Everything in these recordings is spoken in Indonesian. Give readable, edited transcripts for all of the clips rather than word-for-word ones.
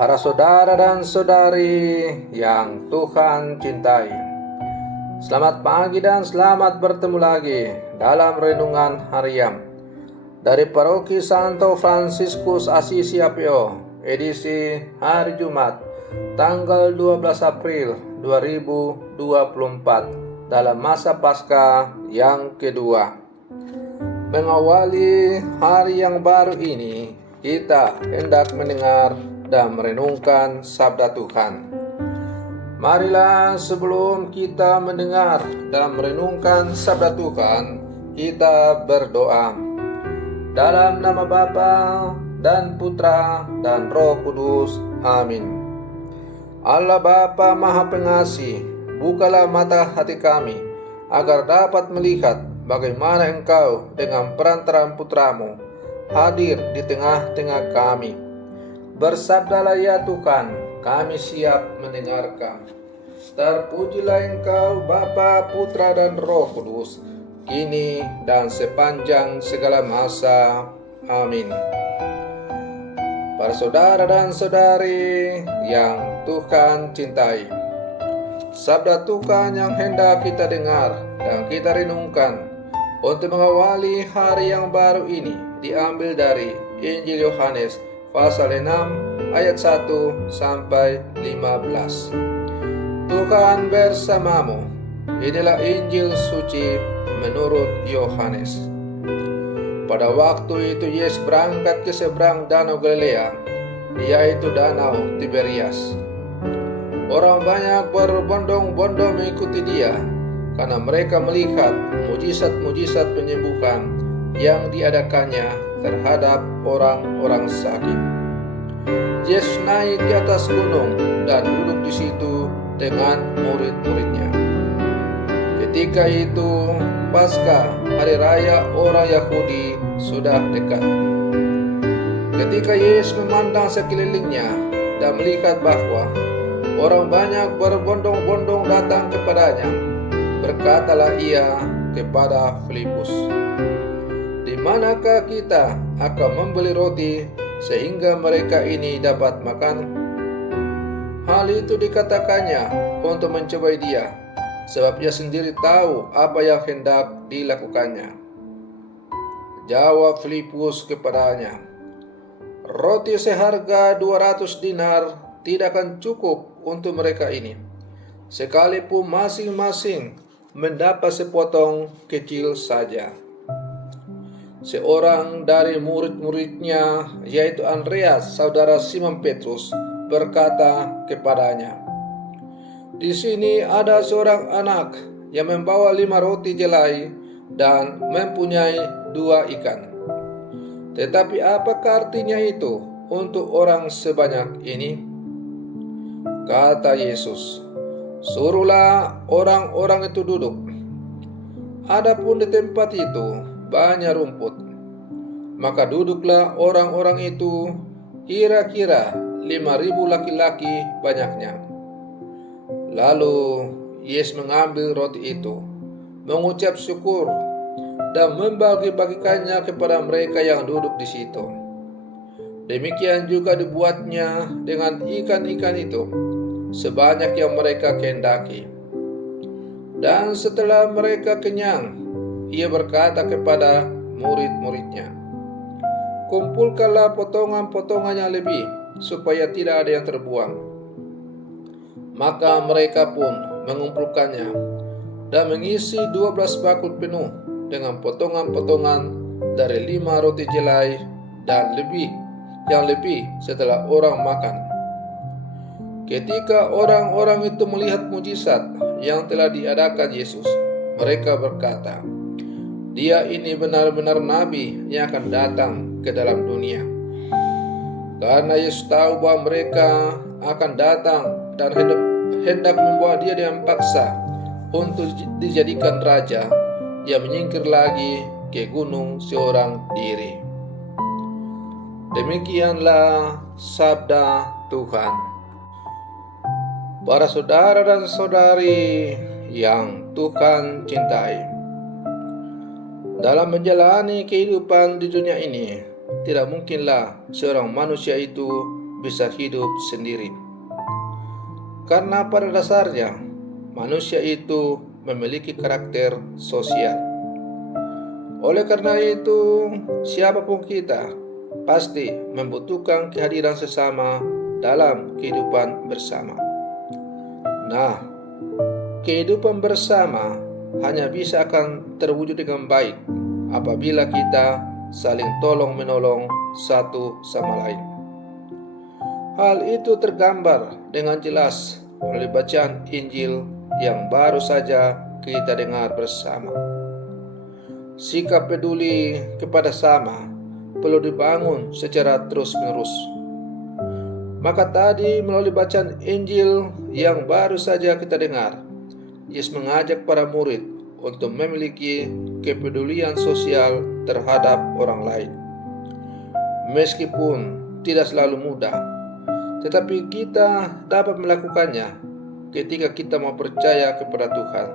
Para saudara dan saudari yang Tuhan cintai, selamat pagi dan selamat bertemu lagi dalam renungan harian dari Paroki Santo Fransiskus Assisi APO, edisi hari Jumat, tanggal 12 April 2024, dalam masa Paskah yang kedua. Mengawali hari yang baru ini, kita hendak mendengar dan merenungkan sabda Tuhan. Marilah sebelum kita mendengar dan merenungkan sabda Tuhan, kita berdoa. Dalam nama Bapa dan Putra dan Roh Kudus. Amin. Allah Bapa Maha Pengasih, bukalah mata hati kami, agar dapat melihat bagaimana Engkau dengan perantaraan Putramu hadir di tengah-tengah kami. Bersabdalah ya Tuhan, kami siap mendengarkan. Terpujilah Engkau Bapa, Putra dan Roh Kudus, kini dan sepanjang segala masa. Amin. Para saudara dan saudari yang Tuhan cintai, sabda Tuhan yang hendak kita dengar dan kita renungkan untuk mengawali hari yang baru ini diambil dari Injil Yohanes pasal 6 ayat 1 sampai 15. Tuhan bersamamu. Inilah Injil suci menurut Yohanes. Pada waktu itu Yesus berangkat ke seberang danau Galilea, yaitu danau Tiberias. Orang banyak berbondong-bondong mengikuti dia, karena mereka melihat mujizat-mujizat penyembuhan yang diadakannya terhadap orang-orang sakit. Yesus naik di atas gunung dan duduk di situ dengan murid-muridnya. Ketika itu Paskah, hari raya orang Yahudi, sudah dekat. Ketika Yesus memandang sekelilingnya dan melihat bahwa orang banyak berbondong-bondong datang kepadanya, berkatalah ia kepada Filipus, "Di manakah kita akan membeli roti sehingga mereka ini dapat makan?" Hal itu dikatakannya untuk mencobai dia, sebab ia sendiri tahu apa yang hendak dilakukannya. Jawab Filipus kepadanya, "Roti seharga 200 dinar tidak akan cukup untuk mereka ini, sekalipun masing-masing mendapat sepotong kecil saja." Seorang dari murid-muridnya, yaitu Andreas, saudara Simon Petrus, berkata kepadanya, "Di sini ada seorang anak yang membawa 5 roti jelai dan mempunyai 2 ikan. Tetapi apakah artinya itu untuk orang sebanyak ini?" Kata Yesus, "Suruhlah orang-orang itu duduk." Adapun di tempat itu banyak rumput, maka duduklah orang-orang itu, kira-kira 5.000 laki-laki banyaknya. Lalu Yesus mengambil roti itu, mengucap syukur, dan membagi-bagikannya kepada mereka yang duduk di situ. Demikian juga dibuatnya dengan ikan-ikan itu, sebanyak yang mereka kehendaki. Dan setelah mereka kenyang, ia berkata kepada murid-muridnya, "Kumpulkanlah potongan-potongan yang lebih, supaya tidak ada yang terbuang." Maka mereka pun mengumpulkannya dan mengisi 12 bakul penuh dengan potongan-potongan dari 5 roti jelai dan yang lebih setelah orang makan. Ketika orang-orang itu melihat mujizat yang telah diadakan Yesus, mereka berkata, "Dia ini benar-benar nabi yang akan datang ke dalam dunia." Karena Yesus tahu bahwa mereka akan datang dan hendak membawa dia dengan paksa untuk dijadikan raja, ia menyingkir lagi ke gunung seorang diri. Demikianlah sabda Tuhan. Para saudara dan saudari yang Tuhan cintai, dalam menjalani kehidupan di dunia ini, tidak mungkinlah seorang manusia itu bisa hidup sendiri. Karena pada dasarnya manusia itu memiliki karakter sosial. Oleh karena itu, siapapun kita pasti membutuhkan kehadiran sesama dalam kehidupan bersama. Nah, kehidupan bersama hanya bisa akan terwujud dengan baik apabila kita saling tolong-menolong satu sama lain. Hal itu tergambar dengan jelas melalui bacaan Injil yang baru saja kita dengar bersama. Sikap peduli kepada sama perlu dibangun secara terus-menerus. Maka tadi melalui bacaan Injil yang baru saja kita dengar, Yesus mengajak para murid untuk memiliki kepedulian sosial terhadap orang lain. Meskipun tidak selalu mudah, tetapi kita dapat melakukannya ketika kita mau percaya kepada Tuhan.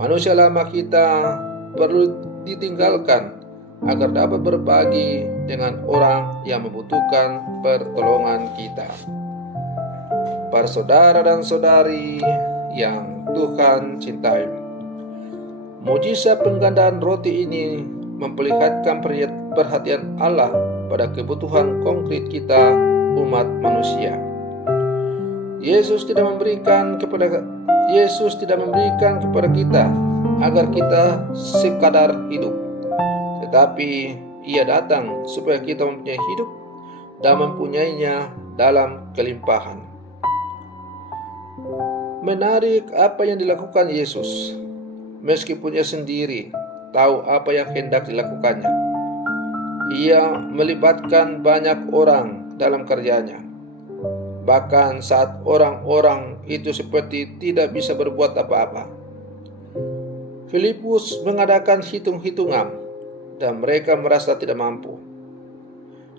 Manusia lama kita perlu ditinggalkan agar dapat berbagi dengan orang yang membutuhkan pertolongan kita. Para saudara dan saudari yang Tuhan cintai, mujizat penggandaan roti ini memperlihatkan perhatian Allah pada kebutuhan konkret kita, umat manusia. Yesus tidak memberikan kepada kita agar kita sekadar hidup, tetapi Ia datang supaya kita mempunyai hidup dan mempunyainya dalam kelimpahan. Menarik apa yang dilakukan Yesus, meskipun Ia sendiri tahu apa yang hendak dilakukannya. Ia melibatkan banyak orang dalam karyanya, bahkan saat orang-orang itu seperti tidak bisa berbuat apa-apa. Filipus mengadakan hitung-hitungan dan mereka merasa tidak mampu.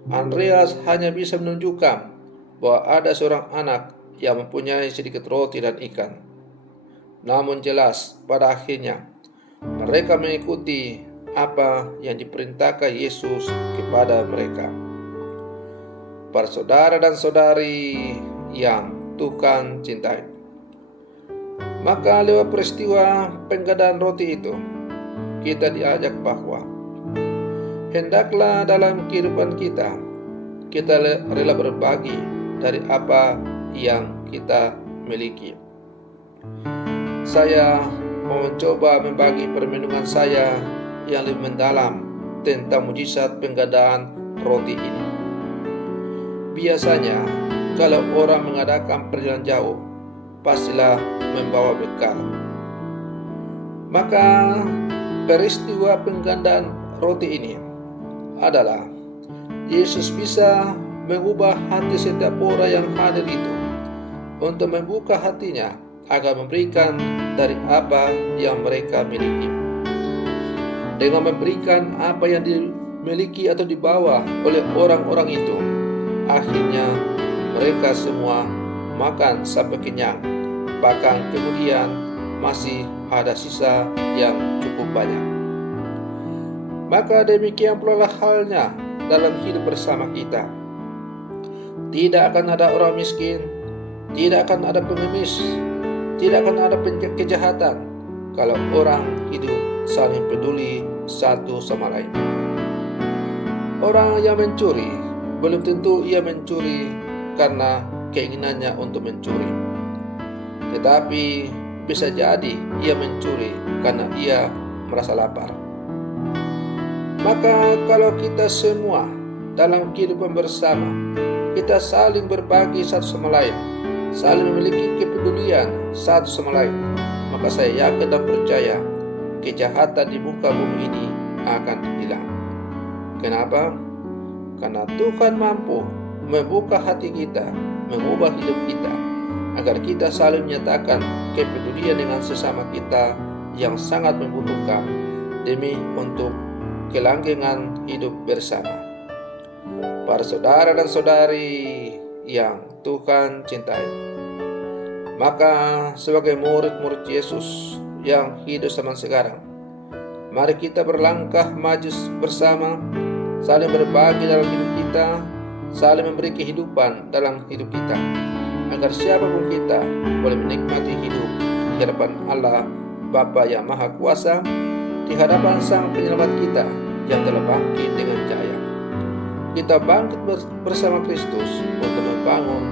Andreas hanya bisa menunjukkan bahwa ada seorang anak yang mempunyai sedikit roti dan ikan. Namun jelas pada akhirnya mereka mengikuti apa yang diperintahkan Yesus kepada mereka. Para saudara dan saudari yang Tuhan cintai, maka lewat peristiwa penggandaan roti itu, kita diajak bahwa hendaklah dalam kehidupan kita rela berbagi dari apa yang kita miliki. Saya mau mencoba membagi permenungan saya yang lebih mendalam tentang mujizat penggandaan roti ini. Biasanya, kalau orang mengadakan perjalanan jauh, pastilah membawa bekal. Maka, peristiwa penggandaan roti ini adalah Yesus bisa mengubah hati setiap orang yang hadir itu untuk membuka hatinya agar memberikan dari apa yang mereka miliki. Dengan memberikan apa yang dimiliki atau dibawa oleh orang-orang itu, akhirnya mereka semua makan sampai kenyang, bahkan kemudian masih ada sisa yang cukup banyak. Maka demikian pula halnya dalam hidup bersama kita. Tidak akan ada orang miskin, tidak akan ada pengemis, tidak akan ada kejahatan kalau orang hidup saling peduli satu sama lain. Orang yang mencuri belum tentu ia mencuri karena keinginannya untuk mencuri, tetapi bisa jadi ia mencuri karena ia merasa lapar. Maka kalau kita semua dalam kehidupan bersama, kita saling berbagi satu sama lain, saling memiliki kepedulian satu sama lain, maka saya yakin dan percaya kejahatan di muka bumi ini akan hilang. Kenapa? Karena Tuhan mampu membuka hati kita, mengubah hidup kita, agar kita saling menyatakan kepedulian dengan sesama kita yang sangat membutuhkan demi untuk kelanggengan hidup bersama. Para saudara dan saudari yang Tuhan cintai, maka sebagai murid-murid Yesus yang hidup zaman sekarang, mari kita berlangkah maju bersama, saling berbagi dalam hidup kita, saling memberi kehidupan dalam hidup kita, agar siapapun kita boleh menikmati hidup di hadapan Allah Bapa yang Maha Kuasa, di hadapan Sang Penyelamat kita yang telah bangkit dengan jaya. Kita bangkit bersama Kristus untuk membangun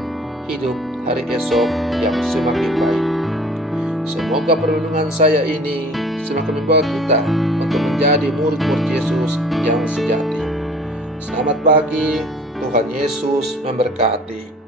hidup hari esok yang semakin baik. Semoga perlindungan saya ini semakin membawa kita untuk menjadi murid-murid Yesus yang sejati. Selamat pagi, Tuhan Yesus memberkati.